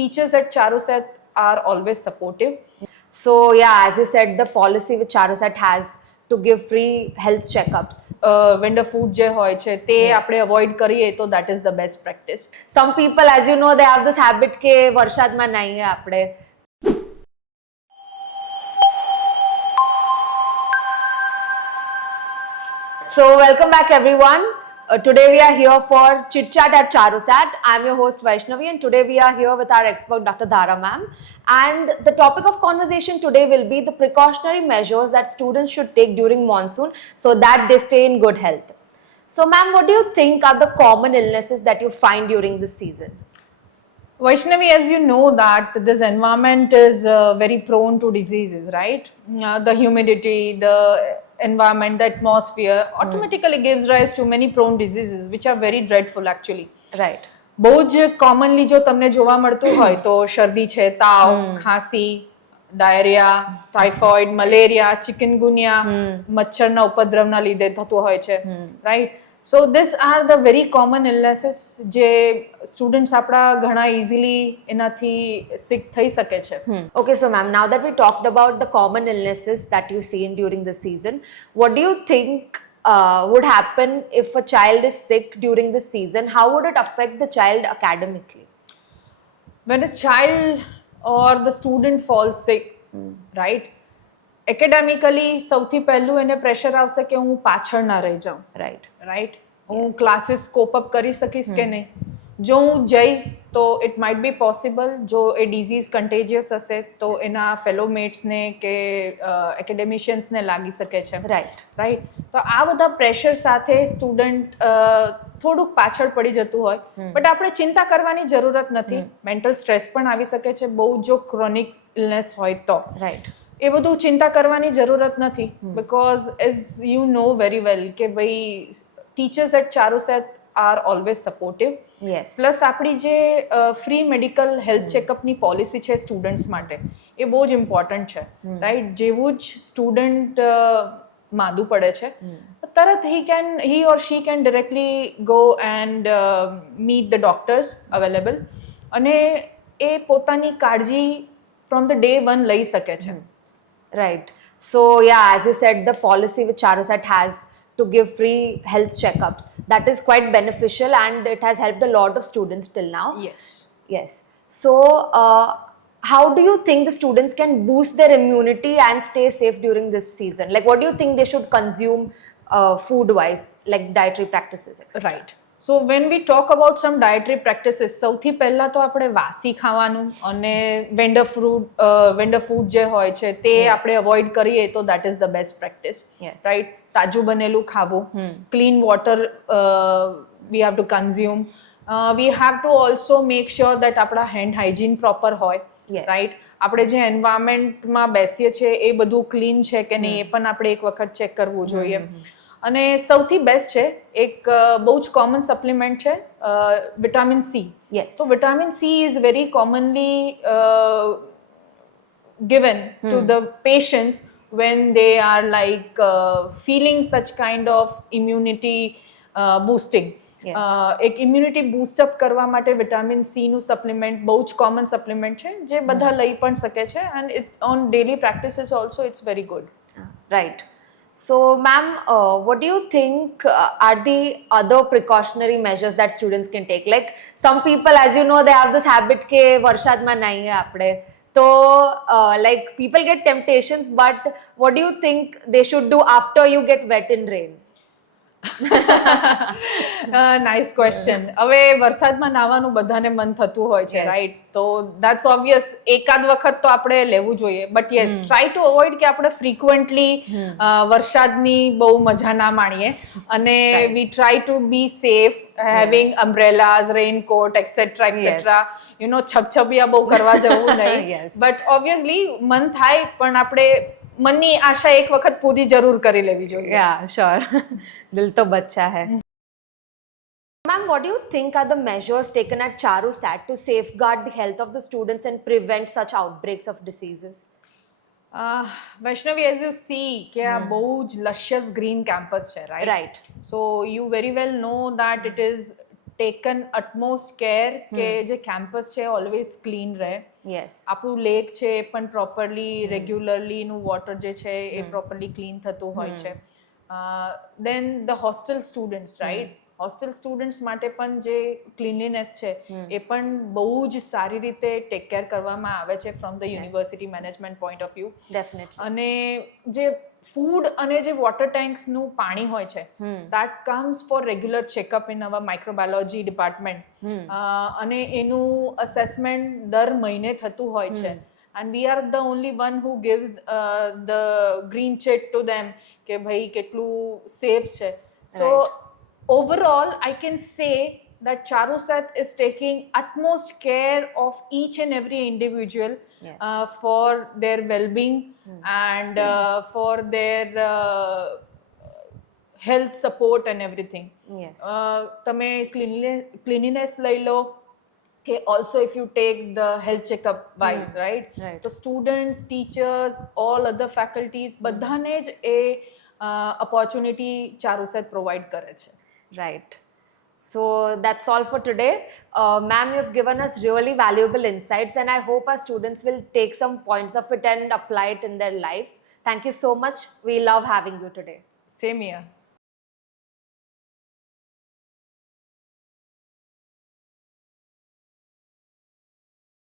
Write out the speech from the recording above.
teachers at Charusat are always supportive. So yeah, as you said, the policy which Charusat has to give free health checkups. Vendor food જે હોય છે તે Yes. આપણે અવોઇડ કરીએ તો that is the best practice. Some people, as you know, they have this habit કે વરસાદમાં નાહીએ આપણે. So welcome back everyone. Today we are here for Chit Chat at Charusat. I'm your host Vaishnavi and today we are here with our expert Dr. Dhara ma'am. And the topic of conversation today will be the precautionary measures that students should take during monsoon so that they stay in good health. So ma'am, what do you think are the common illnesses that you find during this season? Vaishnavi, as you know that this environment is very prone to diseases, right? The humidity, the environment, the atmosphere automatically gives rise to many prone diseases which are very dreadful actually. Right. બહુ જ કોમનલી જો તમને જોવા મળતું હોય તો શરદી છે, તાવ, ખાંસી, ડાયરિયા, ટાઇફોઇડ, મલેરિયા, ચિકનગુનિયા, મચ્છરના ઉપદ્રવના લીધે થતું હોય છે, right? So these are the very common illnesses જે students આપણા ઘણા easily એનાથી sick થઈ શકે છે. Okay, so ma'am, now that we talked about the common illnesses that you see during the season, what do you think would happen if a child is sick during the season? How would it affect the child academically? When a child or the student falls sick, right? Academically સૌથી પહેલું એને પ્રેશર આવશે કે હું પાછળ ના રહી જાઉં, રાઈટ? હું ક્લાસીસ સ્કોપ અપ કરી શકીશ કે નહીં? જો હું જઈશ તો ઇટ માઇટ બી પોસિબલ જો એ ડિઝીઝ કન્ટેજિયસ હશે તો એના ફેલોમેટ્સને કે એકેડેમિશિયન્સને લાગી શકે છે, રાઈટ? તો આ બધા પ્રેશર સાથે સ્ટુડન્ટ થોડુંક પાછળ પડી જતું હોય, બટ આપણે ચિંતા કરવાની જરૂરત નથી. મેન્ટલ સ્ટ્રેસ પણ આવી શકે છે બહુ જો ક્રોનિક ઇલનેસ હોય તો, રાઈટ? એ બધું ચિંતા કરવાની જરૂરત નથી because as you know very well કે ભાઈ teachers at Charusat are always supportive. Plus આપણી જે ફ્રી મેડિકલ હેલ્થ ચેકઅપની પોલિસી છે સ્ટુડન્ટ્સ માટે એ બહુ જ ઇમ્પોર્ટન્ટ છે, રાઈટ? જેવું જ સ્ટુડન્ટ માદું પડે છે તરત he or she can directly go and meet the doctors available અને એ પોતાની કાળજી from the day one લઈ શકે છે. Right. So yeah, as you said, the policy which Charusat has to give free health checkups, that is quite beneficial and it has helped a lot of students till now. Yes. So how do you think the students can boost their immunity and stay safe during this season? Like what do you think they should consume food wise, like dietary practices, etc.? Right. So when we talk about some dietary practices, સૌથી પહેલા તો આપણે વાસી ખાવાનું અને vendor food જે હોય છે તે આપણે અવોઇડ કરીએ તો that is the best practice, right? તાજું બનેલું ખાવું, clean water we have to consume. We have to also make sure that આપણા hand hygiene proper હોય, right? આપણે જે એન્વાયરમેન્ટમાં બેસીએ છીએ એ બધું ક્લીન છે કે નહીં એ પણ આપણે એક વખત ચેક કરવું જોઈએ. અને સૌથી બેસ્ટ છે એક બહુ જ કોમન સપ્લિમેન્ટ છે વિટામિન સી. તો vitamin she is very commonly given to the patients when they are like feeling such kind of immunity boosting. એક ઇમ્યુનિટી બૂસ્ટઅપ કરવા માટે વિટામિન સી નું સપ્લિમેન્ટ બહુ જ કોમન સપ્લિમેન્ટ છે જે બધા લઈ પણ શકે છે and it on daily practices also it's very good. Right. So ma'am, what do you think are the other precautionary measures that students can take? Like some people, as you know, they have this habit ke varshadમાં નાહીએ આપણે. So like people get temptations, but what do you think they should do after you get wet in rain? Nice question. હવે વરસાદમાં નાવાનું બધાને મન થતું હોય છે, રાઈટ? તો ધેટ્સ ઓબ્વિયસ એકાદ વખત તો આપણે લેવું જોઈએ, but yes try to avoid કે આપણે ફ્રીક્વન્ટલી વરસાદની બહુ મજા ના માણીએ અને we try to be safe having umbrellas, raincoat etcetera. You know છબછબિયા બહુ કરવા જવું નહીં, બટ ઓબ્વિયસલી મન થાય પણ આપણે મનની આશા એક વખત પૂરી જરૂર કરી લેવી જોઈએ. Yeah, sure. દિલ તો બચ્ચા હૈ. Ma'am, what do you think are the measures taken at Charusat to safeguard the health of the students and prevent such outbreaks of diseases? Vaishnavi, as you see કે આ બહુ જ luscious green campus છે, right? Right. So you very well know that it is taken utmost care કે જે કેમ્પસ છે always clean રહે. Yes. આપણું લેક છે એ પણ પ્રોપરલી રેગ્યુલરલી નું વોટર જે છે એ પ્રોપરલી ક્લીન થતું હોય છે. Then the hostel students right, hostel students માટે પણ જે ક્લીનલીનેસ છે એ પણ બહુ જ સારી રીતે ટેક કેર કરવામાં આવે છે from the university management point of view. Definitely. અને જે ફૂડ અને જે વોટર ટેન્ક્સનું પાણી હોય છે that comes for regular checkup in our microbiology department. અને એનું અસેસમેન્ટ દર મહિને થતું હોય છે. And we are the only one who gives the green check to them કે ભાઈ કેટલું સેફ છે. સો overall I can say that Charusat is taking utmost care of each and every individual for their well-being and for their health support and everything. Yes. તમે cleanliness લઈ લો કે also if you take the health checkup wise right, Right. તો students, teachers, all other faculties બધાને જ એ opportunity Charusat provide કરે છે. Right. So that's all for today. Ma'am, you've given us really valuable insights, and I hope our students will take some points of it and apply it in their life. Thank you so much. We love having you today. Same here.